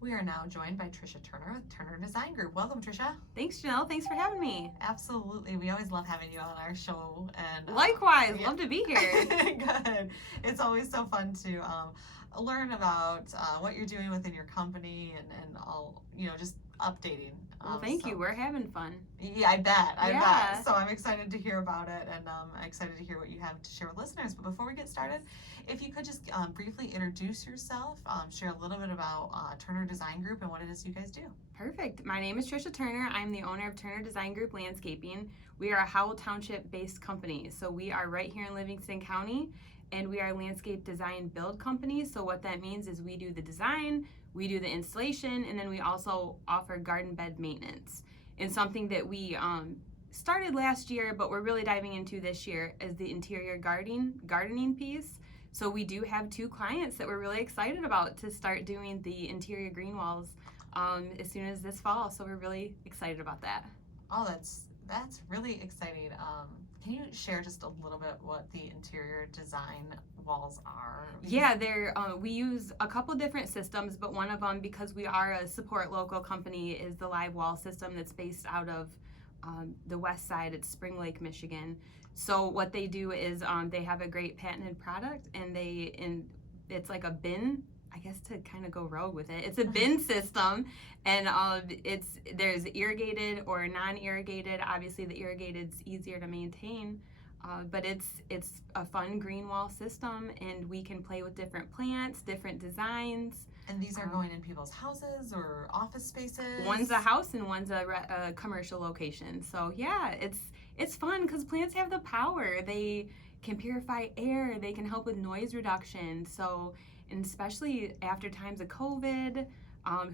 We are now joined by Trisha Turner with Turner Design Group. Welcome, Trisha. Thanks, Janelle. Thanks for having me. Absolutely. We always love having you on our show. And Likewise, love to be here. Good. It's always so fun to learn about what you're doing within your company and all, just updating. Well, thank you. We're having fun. Yeah, I bet. I Yeah. bet. So I'm excited to hear about it, and I'm excited to hear what you have to share with listeners. But before we get started, if you could just briefly introduce yourself, share a little bit about Turner Design Group and what it is you guys do. Perfect. My name is Trisha Turner. I'm the owner of Turner Design Group Landscaping. We are a Howell Township-based company, so we are right here in Livingston County, and we are a landscape design build company. So what that means is we do the design, we do the installation, and then we also offer garden bed maintenance. And something that we started last year, but we're really diving into this year, is the interior gardening piece. So we do have 2 clients that we're really excited about to start doing the interior green walls as soon as this fall. So we're really excited about that. Oh, that's really exciting. Can you share just a little bit what the interior design walls are? Yeah, we use a couple different systems, but one of them, because we are a support local company, is the live wall system that's based out of the west side. It's Spring Lake, Michigan. So what they do is they have a great patented product, and it's like a bin. I guess to kind of go rogue with it, it's a bin system, and there's irrigated or non-irrigated. Obviously, the irrigated's easier to maintain, but it's a fun green wall system, and we can play with different plants, different designs. And these are going in people's houses or office spaces? One's a house and one's a commercial location. So yeah, it's fun because plants have the power. They can purify air. They can help with noise reduction. So, and especially after times of COVID,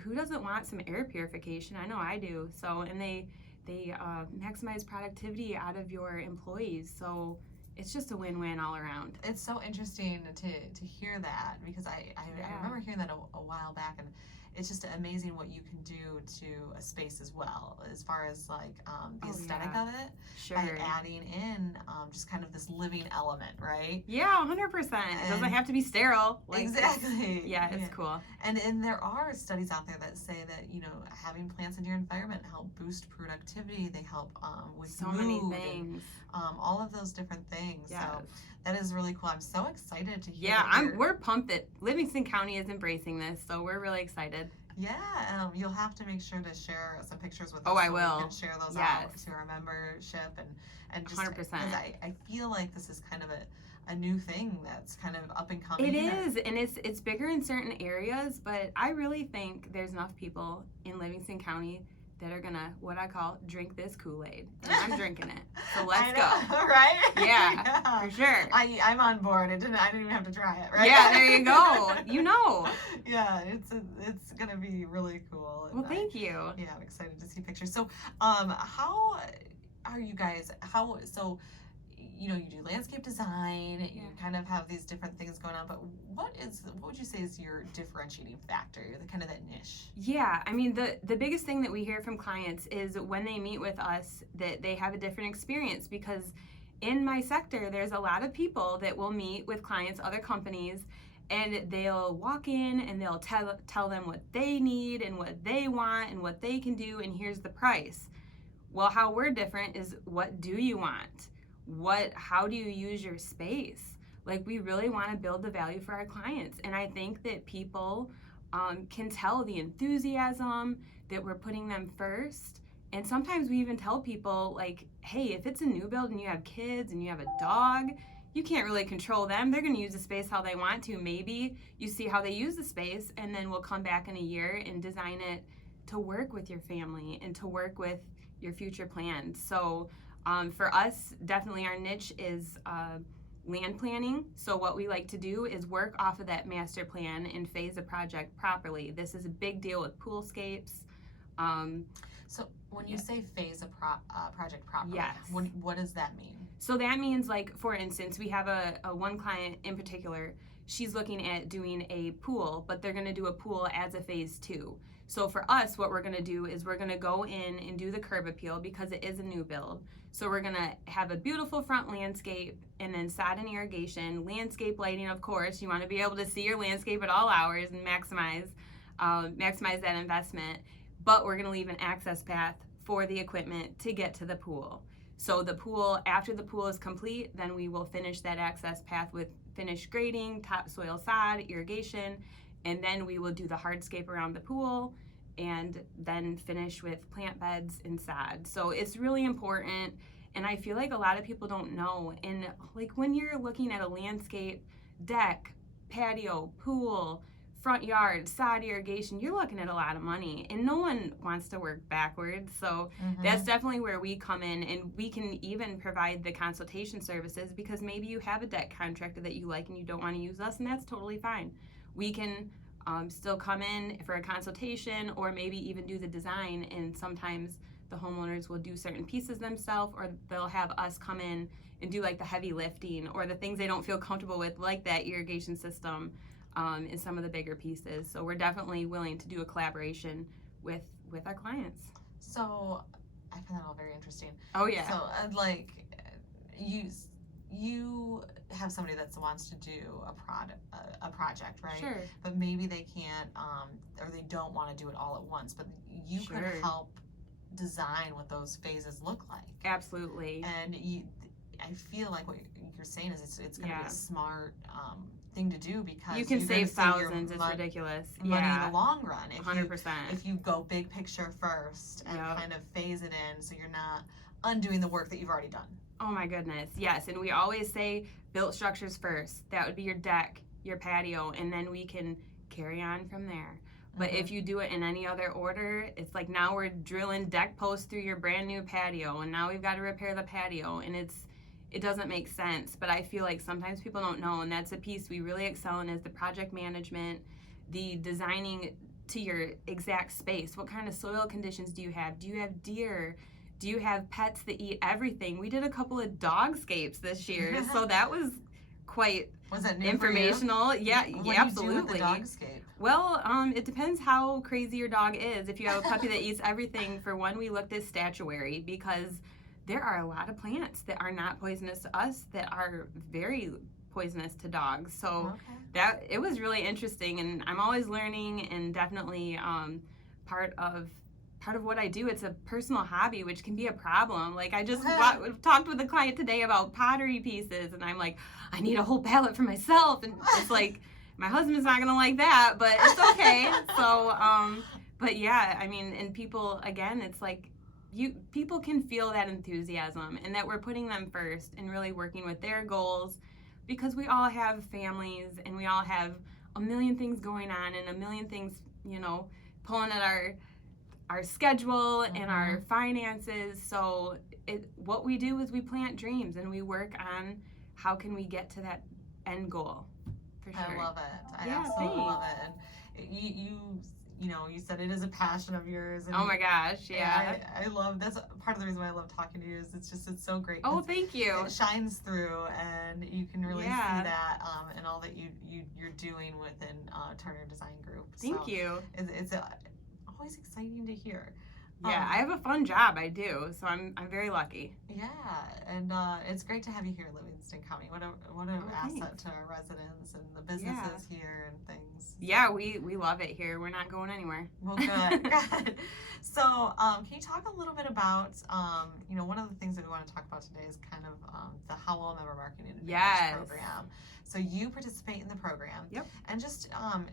who doesn't want some air purification? I know I do. So, and they maximize productivity out of your employees. So it's just a win-win all around. It's so interesting to hear that, because I remember hearing that a while back, and it's just amazing what you can do to a space as well, as far as like the aesthetic of it. Sure. By adding in just kind of this living element, right? Yeah, 100%. It doesn't have to be sterile. Exactly. It's cool. And there are studies out there that say that having plants in your environment help boost productivity. They help with so mood many things. And, all of those different things. Yes. So that is really cool. I'm so excited to hear. Yeah, we're pumped that Livingston County is embracing this, so we're really excited. Yeah, you'll have to make sure to share some pictures with us. Oh, I so will. We can share those out to our membership and just 100%. Because I feel like this is kind of a new thing that's kind of up and coming. It is, and it's bigger in certain areas, but I really think there's enough people in Livingston County that are gonna, what I call, drink this Kool-Aid, and I'm drinking it. So let's go. Right? Yeah, for sure. I'm on board. I didn't even have to try it. Right? Yeah, there you go. Yeah, it's gonna be really cool. Well, thank you. Yeah, I'm excited to see pictures. So, how are you guys? You do landscape design. You kind of have these different things going on. But what would you say is your differentiating factor? The kind of that niche. Yeah, I mean the biggest thing that we hear from clients is when they meet with us that they have a different experience, because in my sector there's a lot of people that will meet with clients, other companies, and they'll walk in and they'll tell them what they need and what they want and what they can do, and here's the price. Well, how we're different is, what do you want? How do you use your space? Like, we really want to build the value for our clients, and I think that people can tell the enthusiasm that we're putting them first. And sometimes we even tell people, like, hey, if it's a new build and you have kids and you have a dog, you can't really control them. They're going to use the space how they want to. Maybe you see how they use the space, and then we'll come back in a year and design it to work with your family and to work with your future plans. So for us, definitely our niche is land planning. So what we like to do is work off of that master plan and phase a project properly. This is a big deal with poolscapes. So when you say phase a project properly, yes. What does that mean? So that means, like, for instance, we have a one client in particular. She's looking at doing a pool, but they're going to do a pool as a phase 2. So for us, what we're going to do is we're going to go in and do the curb appeal, because it is a new build. So we're going to have a beautiful front landscape, and then sod and irrigation, landscape lighting, of course. You want to be able to see your landscape at all hours and maximize. maximize that investment, but we're going to leave an access path for the equipment to get to the pool. So the pool, after the pool is complete, then we will finish that access path with finished grading, topsoil sod, irrigation, and then we will do the hardscape around the pool and then finish with plant beds and sod. So it's really important, and I feel like a lot of people don't know. And like when you're looking at a landscape, deck, patio, pool, front yard, sod irrigation, you're looking at a lot of money, and no one wants to work backwards. So that's definitely where we come in, and we can even provide the consultation services, because maybe you have a deck contractor that you like and you don't want to use us, and that's totally fine. We can still come in for a consultation, or maybe even do the design, and sometimes the homeowners will do certain pieces themselves, or they'll have us come in and do like the heavy lifting or the things they don't feel comfortable with, like that irrigation system, in some of the bigger pieces. So we're definitely willing to do a collaboration with our clients. So I find that all very interesting. Oh yeah. So like you have somebody that wants to do a project, right? Sure. But maybe they can't or they don't want to do it all at once, but you could help design what those phases look like. Absolutely. And I feel like what you're saying is it's going to be a smart thing to do, because you can save thousands. It's ridiculous. Money in the long run. 100%. If you go big picture first and kind of phase it in, so you're not undoing the work that you've already done. Oh my goodness, yes. And we always say built structures first. That would be your deck, your patio, and then we can carry on from there. But if you do it in any other order, it's like now we're drilling deck posts through your brand new patio, and now we've got to repair the patio, and it doesn't make sense. But I feel like sometimes people don't know, and that's a piece we really excel in, is the project management, the designing to your exact space. What kind of soil conditions do you have? Do you have deer? Do you have pets that eat everything? We did a couple of dogscapes this year, so that was quite informational. Yeah, what absolutely. Do you do with the dogscape? Well, it depends how crazy your dog is. If you have a puppy that eats everything, for one, we looked at statuary, because there are a lot of plants that are not poisonous to us that are very poisonous to dogs. So that it was really interesting, and I'm always learning, and definitely part of what I do. It's a personal hobby, which can be a problem. Like I just talked with a client today about pottery pieces, and I'm like, I need a whole palette for myself, and it's like, my husband's not gonna like that, but it's okay. So, but yeah, I mean, and people, again, it's like, people can feel that enthusiasm, and that we're putting them first and really working with their goals, because we all have families, and we all have a million things going on, and a million things, pulling at our schedule and our finances. So what we do is we plant dreams, and we work on how can we get to that end goal. For sure. I love it. I absolutely love it. And you said it is a passion of yours. And oh my gosh, yeah. I love, that's part of the reason why I love talking to you, is it's so great. Oh, thank you. It shines through, and you can really see that and all that you're doing within Turner Design Group. Thank you. It's always exciting to hear. Yeah, I have a fun job. I do, so I'm very lucky. Yeah, and it's great to have you here in Livingston County. What an asset to our residents and the businesses here and things. Yeah, we love it here. We're not going anywhere. Well, good, good. So, can you talk a little bit about, one of the things that we want to talk about today is kind of the Howell Member Marketing Advantage program. So you participate in the program. Yep. And just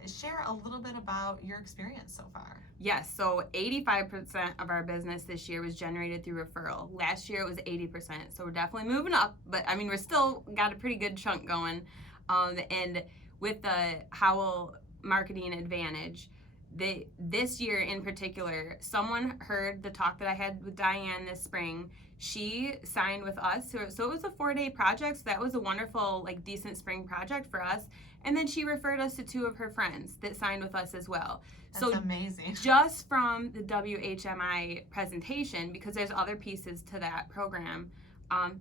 share a little bit about your experience so far. Yes, so 85% of our business this year was generated through referral. Last year it was 80%, so we're definitely moving up, but I mean, we're still got a pretty good chunk going. And with the Howell Marketing Advantage, this year in particular, someone heard the talk that I had with Diane this spring. She signed with us, so it was a 4-day project, so that was a wonderful, decent spring project for us. And then she referred us to 2 of her friends that signed with us as well. That's amazing. Just from the WHMI presentation, because there's other pieces to that program,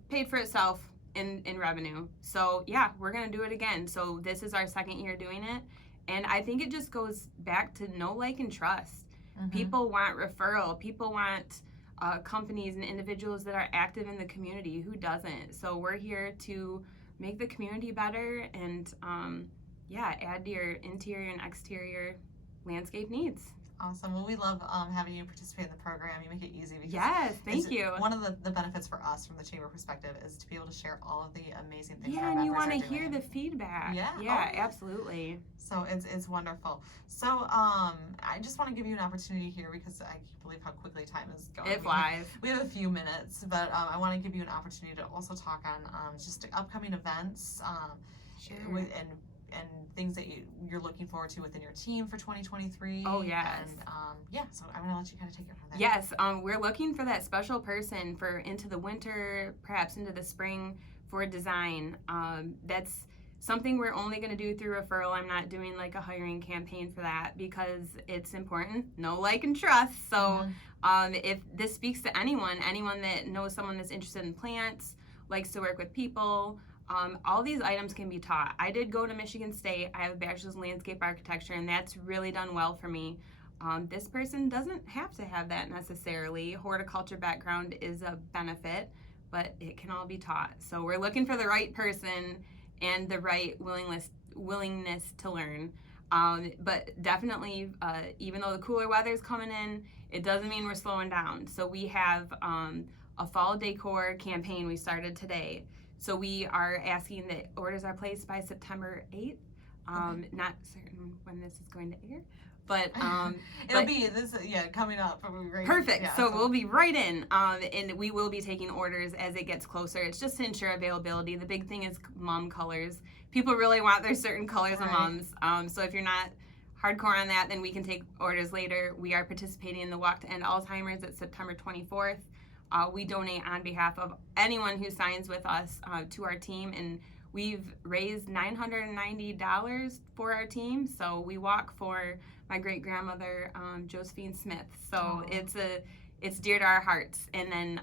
paid for itself in revenue. So yeah, we're gonna do it again. So this is our 2nd year doing it, and I think it just goes back to know, like, and trust. People want referral. People want companies and individuals that are active in the community. Who doesn't? So we're here to make the community better, and add to your interior and exterior landscape needs. Awesome. Well, we love having you participate in the program. You make it easy because Yes, thank you. one of the benefits for us from the chamber perspective is to be able to share all of the amazing things that Yeah, our and you members want are to hear doing. the feedback. Yeah. Yeah, Oh, yeah. absolutely. So it's wonderful. So I just want to give you an opportunity here because I can't believe how quickly time is going. It flies. We have a few minutes, but I want to give you an opportunity to also talk on just upcoming events Sure. and things that you're looking forward to within your team for 2023. Oh, yes. And so I'm going to let you kind of take it from there. Yes, we're looking for that special person for into the winter, perhaps into the spring for design. That's something we're only going to do through referral. I'm not doing like a hiring campaign for that because it's important. Know, like, and trust. So if this speaks to anyone that knows someone that's interested in plants, likes to work with people, all these items can be taught. I did go to Michigan State. I have a bachelor's in landscape architecture, and that's really done well for me. This person doesn't have to have that necessarily. Horticulture background is a benefit, but it can all be taught. So we're looking for the right person and the right willingness to learn. But definitely, even though the cooler weather is coming in, it doesn't mean we're slowing down. So we have a fall decor campaign we started today. So we are asking that orders are placed by September 8th. Okay. Not certain when this is going to air, but it'll be this coming up. Right, perfect. Yeah, so we'll be right in, and we will be taking orders as it gets closer. It's just to ensure availability. The big thing is mom colors. People really want their certain colors of moms. So if you're not hardcore on that, then we can take orders later. We are participating in the Walk to End Alzheimer's at September 24th. We donate on behalf of anyone who signs with us to our team, and we've raised $990 for our team. So we walk for my great grandmother, Josephine Smith. So it's dear to our hearts. And then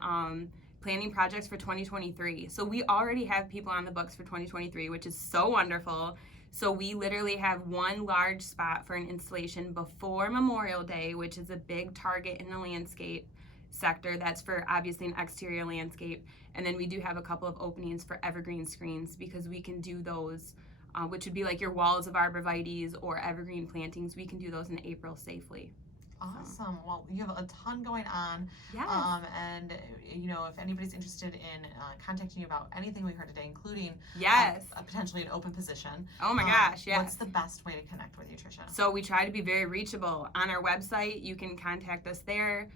planning projects for 2023. So we already have people on the books for 2023, which is so wonderful. So we literally have one large spot for an installation before Memorial Day, which is a big target in the landscape sector. That's for obviously an exterior landscape. And then we do have a couple of openings for evergreen screens because we can do those, which would be like your walls of arborvitaes or evergreen plantings. We can do those in April safely. Awesome. Well, you have a ton going on. Yes. And if anybody's interested in contacting you about anything we heard today, including potentially an open position. Oh my gosh, yes. What's the best way to connect with you, Trisha? So we try to be very reachable. On our website, you can contact us there.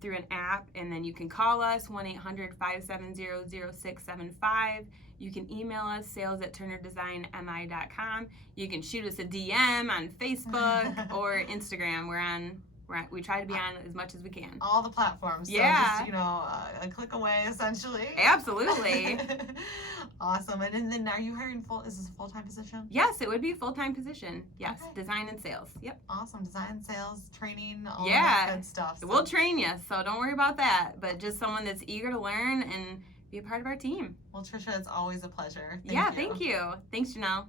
Through an app, and then you can call us 1-800-570-0675. You can email us sales@turnerdesignmi.com. You can shoot us a DM on Facebook or Instagram. We try to be on as much as we can. All the platforms. Yeah. So just, a click away, essentially. Absolutely. Awesome. And then are you hiring is this a full-time position? Yes, it would be a full-time position. Yes, Okay. Design and sales. Yep. Awesome. Design, sales, training, all that good stuff. So. We'll train you, so don't worry about that. But just someone that's eager to learn and be a part of our team. Well, Trisha, it's always a pleasure. Thank you. Thanks, Janelle.